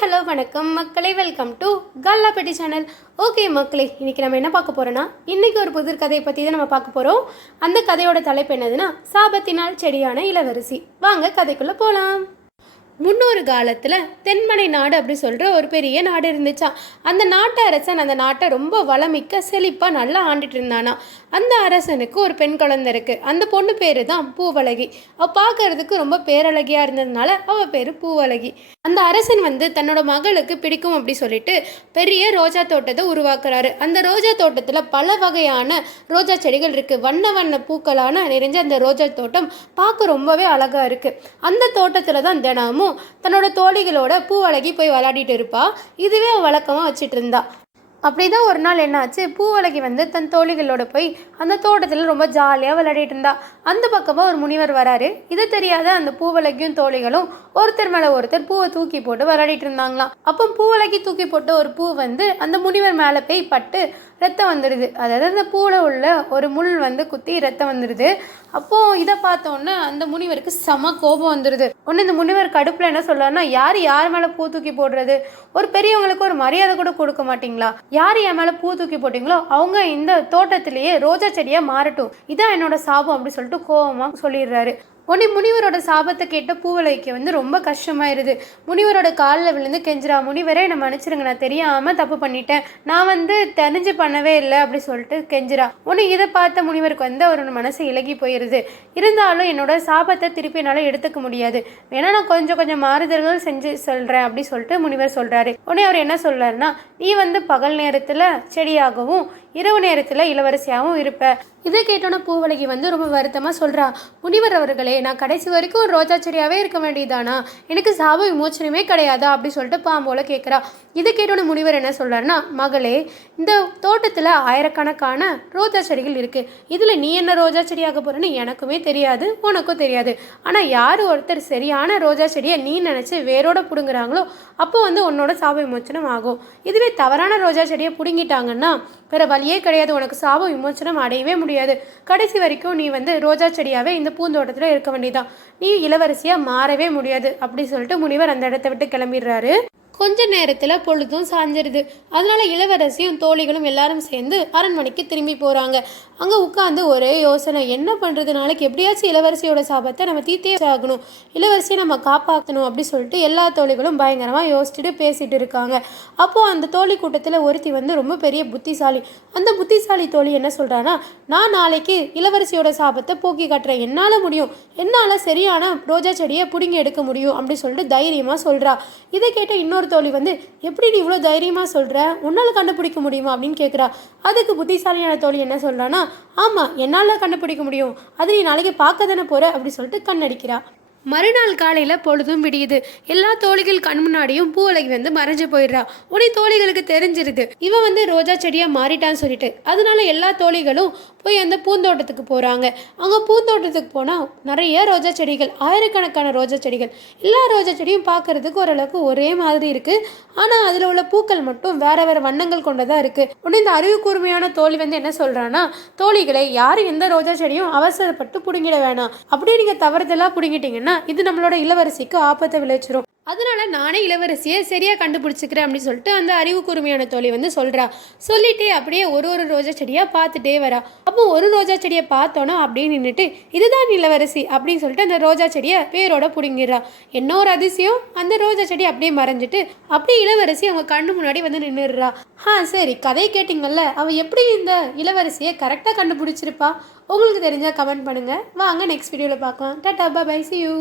Hello வணக்கம். மக்களை welcome to Kallappatti channel. Okay மக்களே இன்னைக்கு நம்ம என்ன பார்க்க போறோம்னா இன்னைக்கு ஒரு புதிர் கதையை பற்றி தான் நம்ம பார்க்க போகிறோம் அந்த கதையோட தலைப்பு என்னதுன்னா சாபத்தினால் செடியான இளவரசி. வாங்க கதைக்குள்ளே போகலாம் முன்னொரு காலத்தில் தென்மனை நாடு அப்படி சொல்கிற ஒரு பெரிய நாடு இருந்துச்சா. அந்த நாட்டு அரசன் அந்த நாட்டை ரொம்ப வளமிக்க செழிப்பாக நல்லா ஆண்டுட்டு இருந்தானா. அந்த அரசனுக்கு ஒரு பெண் குழந்தை இருக்குது அந்த பொண்ணு பேர் தான் பூவழகி. அவள் பார்க்கறதுக்கு ரொம்ப பேரழகியாக இருந்ததுனால அவள் பேர் பூவழகி. அந்த அரசன் வந்து தன்னோட மகளுக்கு பிடிக்கும் அப்படி சொல்லிட்டு பெரிய ரோஜா தோட்டத்தை உருவாக்குறாரு. அந்த ரோஜா தோட்டத்தில் பல வகையான ரோஜா செடிகள் இருக்குது வண்ண வண்ண பூக்களான நிறைஞ்ச அந்த ரோஜா தோட்டம் பார்க்க ரொம்பவே அழகாக இருக்குது அந்த தோட்டத்தில் தான் தினமும் தன்னோட தோழிகளோட பூவழகி போய் விளையாடிட்டு இருப்பா. இதுவே அவ வழக்கமாக வச்சிட்டு இருந்தா. அப்படிதான் ஒரு நாள் என்னாச்சு பூவழகி வந்து தன் தோழிகளோட போய் அந்த தோட்டத்தில் ரொம்ப ஜாலியாக விளையாடிட்டு இருந்தா. அந்த பக்கமாக ஒரு முனிவர் வராரு. இது தெரியாத அந்த பூவழகியும் தோழிகளும் ஒருத்தர் மேலே ஒருத்தர் பூவை தூக்கி போட்டு விளையாடிட்டு இருந்தாங்களாம். அப்போ பூவிலக்கி தூக்கி போட்ட ஒரு பூ வந்து அந்த முனிவர் மேலே போய் பட்டு ரத்தம் வந்துடுது. அதாவது அந்த பூவில் உள்ள ஒரு முள் வந்து குத்தி ரத்தம் வந்துடுது. அப்போது இதை பார்த்தோன்னே அந்த முனிவருக்கு செம கோபம் வந்துடுது. ஒன்று இந்த முனிவர் கடுப்பில் என்ன சொல்றாருன்னா யார் யார் மேலே பூ தூக்கி போடுறது? ஒரு பெரியவங்களுக்கு ஒரு மரியாதை கூட கொடுக்க மாட்டீங்களா? யார் என் மேலே பூ தூக்கி போட்டிங்களோ அவங்க இந்த தோட்டத்திலேயே ரோஜா செடியாக மாறட்டும். இதான் என்னோட சாபம் அப்படின்னு சொல்லிட்டு கோபமாக சொல்லிடுறாரு. உடனே முனிவரோட சாபத்தை கேட்ட பூவலைக்கு வந்து ரொம்ப கஷ்டமாயிருது. முனிவரோட காலில் விழுந்து கெஞ்சிரா முனிவரே என்னை மன்னிச்சிருங்க நான் தெரியாமல் தப்பு பண்ணிட்டேன். நான் வந்து தெரிஞ்சு பண்ணவே இல்லை அப்படி சொல்லிட்டு கெஞ்சிரா உடனே இதை பார்த்த முனிவருக்கு வந்து அவரோட மனசு இலகி போயிருது. இருந்தாலும் என்னோட சாபத்தை திருப்பி என்னால் எடுத்துக்க முடியாது. வேணா நான் கொஞ்சம் கொஞ்சம் மாறுதல்கள் செஞ்சு சொல்கிறேன் அப்படி சொல்லிட்டு முனிவர் சொல்கிறாரு உடனே அவர் என்ன சொல்கிறாருன்னா நீ வந்து பகல் நேரத்தில் செடியாகவும் இரவு நேரத்தில் இளவரசியாகவும் இருப்ப. இதை கேட்டோன்னே பூவழகி வந்து ரொம்ப வருத்தமாக சொல்கிறா முனிவர் அவர்களே நான் கடைசி வரைக்கும் ஒரு ரோஜா செடியாகவே இருக்க வேண்டியதானா? எனக்கு சாப விமோச்சனமே கிடையாதா? அப்படி சொல்லிட்டு பாம்போல கேட்குறா இதை கேட்டோன்னே முனிவர் என்ன சொல்கிறாருன்னா மகளே இந்த தோட்டத்தில் ஆயிரக்கணக்கான ரோஜா செடிகள் இருக்குது இதில் நீ என்ன ரோஜா செடியாக போகிறேன்னு எனக்குமே தெரியாது உனக்கும் தெரியாது. ஆனால் யார் ஒருத்தர் சரியான ரோஜா செடியை நீ நினச்சி வேரோட பிடுங்குறாங்களோ அப்போ வந்து உன்னோட சாப விமோச்சனம் ஆகும். இதுவே தவறான ரோஜா செடியை பிடுங்கிட்டாங்கன்னா வேற வழியே கிடையாது. உனக்கு சாப விமோச்சனம் அடையவே முடியாது. கடைசி வரைக்கும் நீ வந்து ரோஜா செடியாகவே இந்த பூந்தோட்டத்தில் இருக்க வேண்டியதான் நீ இளவரசியாக மாறவே முடியாது. அப்படி சொல்லிட்டு முனிவர் அந்த இடத்த விட்டு கிளம்பிடுறாரு. கொஞ்ச நேரத்தில் பொழுதும் சாஞ்சிருது. அதனால இளவரசியும் தோழிகளும் எல்லாரும் சேர்ந்து அரண்மனைக்கு திரும்பி போகிறாங்க அங்கே உட்காந்து ஒரே யோசனை என்ன பண்ணுறது நாளைக்கு எப்படியாச்சும் இளவரசியோட சாபத்தை நம்ம தீத்தே ஆகணும். இளவரசியை நம்ம காப்பாற்றணும் அப்படி சொல்லிட்டு எல்லா தோழிகளும் பயங்கரமாக யோசிச்சுட்டு பேசிட்டு இருக்காங்க. அப்போது அந்த தோழி கூட்டத்தில் ஒருத்தி வந்து ரொம்ப பெரிய புத்திசாலி. அந்த புத்திசாலி தோழி என்ன சொல்கிறான்னா நான் நாளைக்கு இளவரசியோட சாபத்தை போக்கி காட்டுறேன். என்னால் முடியும். என்னால் சரியான ரோஜா செடியை பிடுங்கி எடுக்க முடியும். அப்படி சொல்லிட்டு தைரியமாக சொல்கிறா இதை கேட்ட இன்னொரு தோழி வந்து எப்படி நீ இவ்வளோ தைரியமாக சொல்கிற உன்னால் கண்டுபிடிக்க முடியுமா? அப்படின்னு கேட்குறா அதுக்கு புத்திசாலியான தோழி என்ன சொல்கிறான்னா ஆமாம் என்னால் கண்டுபிடிக்க முடியும். அது நீ நாளைக்கு பார்க்க தானே போகிற அப்படி சொல்லிட்டு கண்ணடிக்கிறா. மறுநாள் காலையில் பொழுதும் விடியுது. எல்லா தோழிகள் கண் முன்னாடியும் பூவழகி வந்து மறைஞ்சு போயிடுறா. உடனே தோழிகளுக்கு தெரிஞ்சிருது. இவன் வந்து ரோஜா செடியாக மாறிட்டான்னு சொல்லிட்டு. அதனால எல்லா தோழிகளும் போய் அந்த பூந்தோட்டத்துக்கு போகிறாங்க அங்கே பூந்தோட்டத்துக்கு போனால் நிறைய ரோஜா செடிகள் ஆயிரக்கணக்கான ரோஜா செடிகள். எல்லா ரோஜா செடியும் பார்க்கறதுக்கு ஓரளவுக்கு ஒரே மாதிரி இருக்குது ஆனால் அதில் உள்ள பூக்கள் மட்டும் வேற வேற வண்ணங்கள் கொண்டதாக இருக்குது உடனே இந்த அறிவு கூர்மையான தோழி வந்து என்ன சொல்கிறான்னா தோழிகளை யாரும் எந்த ரோஜா செடியும் அவசரப்பட்டு பிடுங்கிட வேணாம். அப்படியே நீங்கள் தவறுதலாக பிடுங்கிட்டீங்கன்னா இது நம்மளோட இளவரசிக்கு ஆபத்தை விளைச்சிரும் அதனால நானே இளவரசியை சரியாக கண்டுபிடிச்சிக்கிறேன் அப்படின்னு சொல்லிட்டு அந்த அறிவு கூர்மையான தோழி வந்து சொல்கிறா சொல்லிட்டே அப்படியே ஒரு ஒரு ரோஜா செடியாக பார்த்துட்டே வரா. அப்போ ஒரு ரோஜா செடியை பார்த்தோன்னா அப்படியே நின்றுட்டு இதுதான் இளவரசி அப்படின்னு சொல்லிட்டு அந்த ரோஜா செடியை பேரோட பிடுங்கிடுறா. என்ன ஒரு அதிசயம்? அந்த ரோஜா செடி அப்படியே மறைஞ்சிட்டு அப்படியே இளவரசி அவங்க கண்ணு முன்னாடி வந்து நின்றுடுறா ஆ சரி கதையை கேட்டிங்கல்ல. அவள் எப்படி இந்த இளவரசியை கரெக்டாக கண்டுபிடிச்சிருப்பா? உங்களுக்கு தெரிஞ்சால் கமெண்ட் பண்ணுங்கள் வாங்க நெக்ஸ்ட் வீடியோவில் பார்க்கலாம். Tata bye C you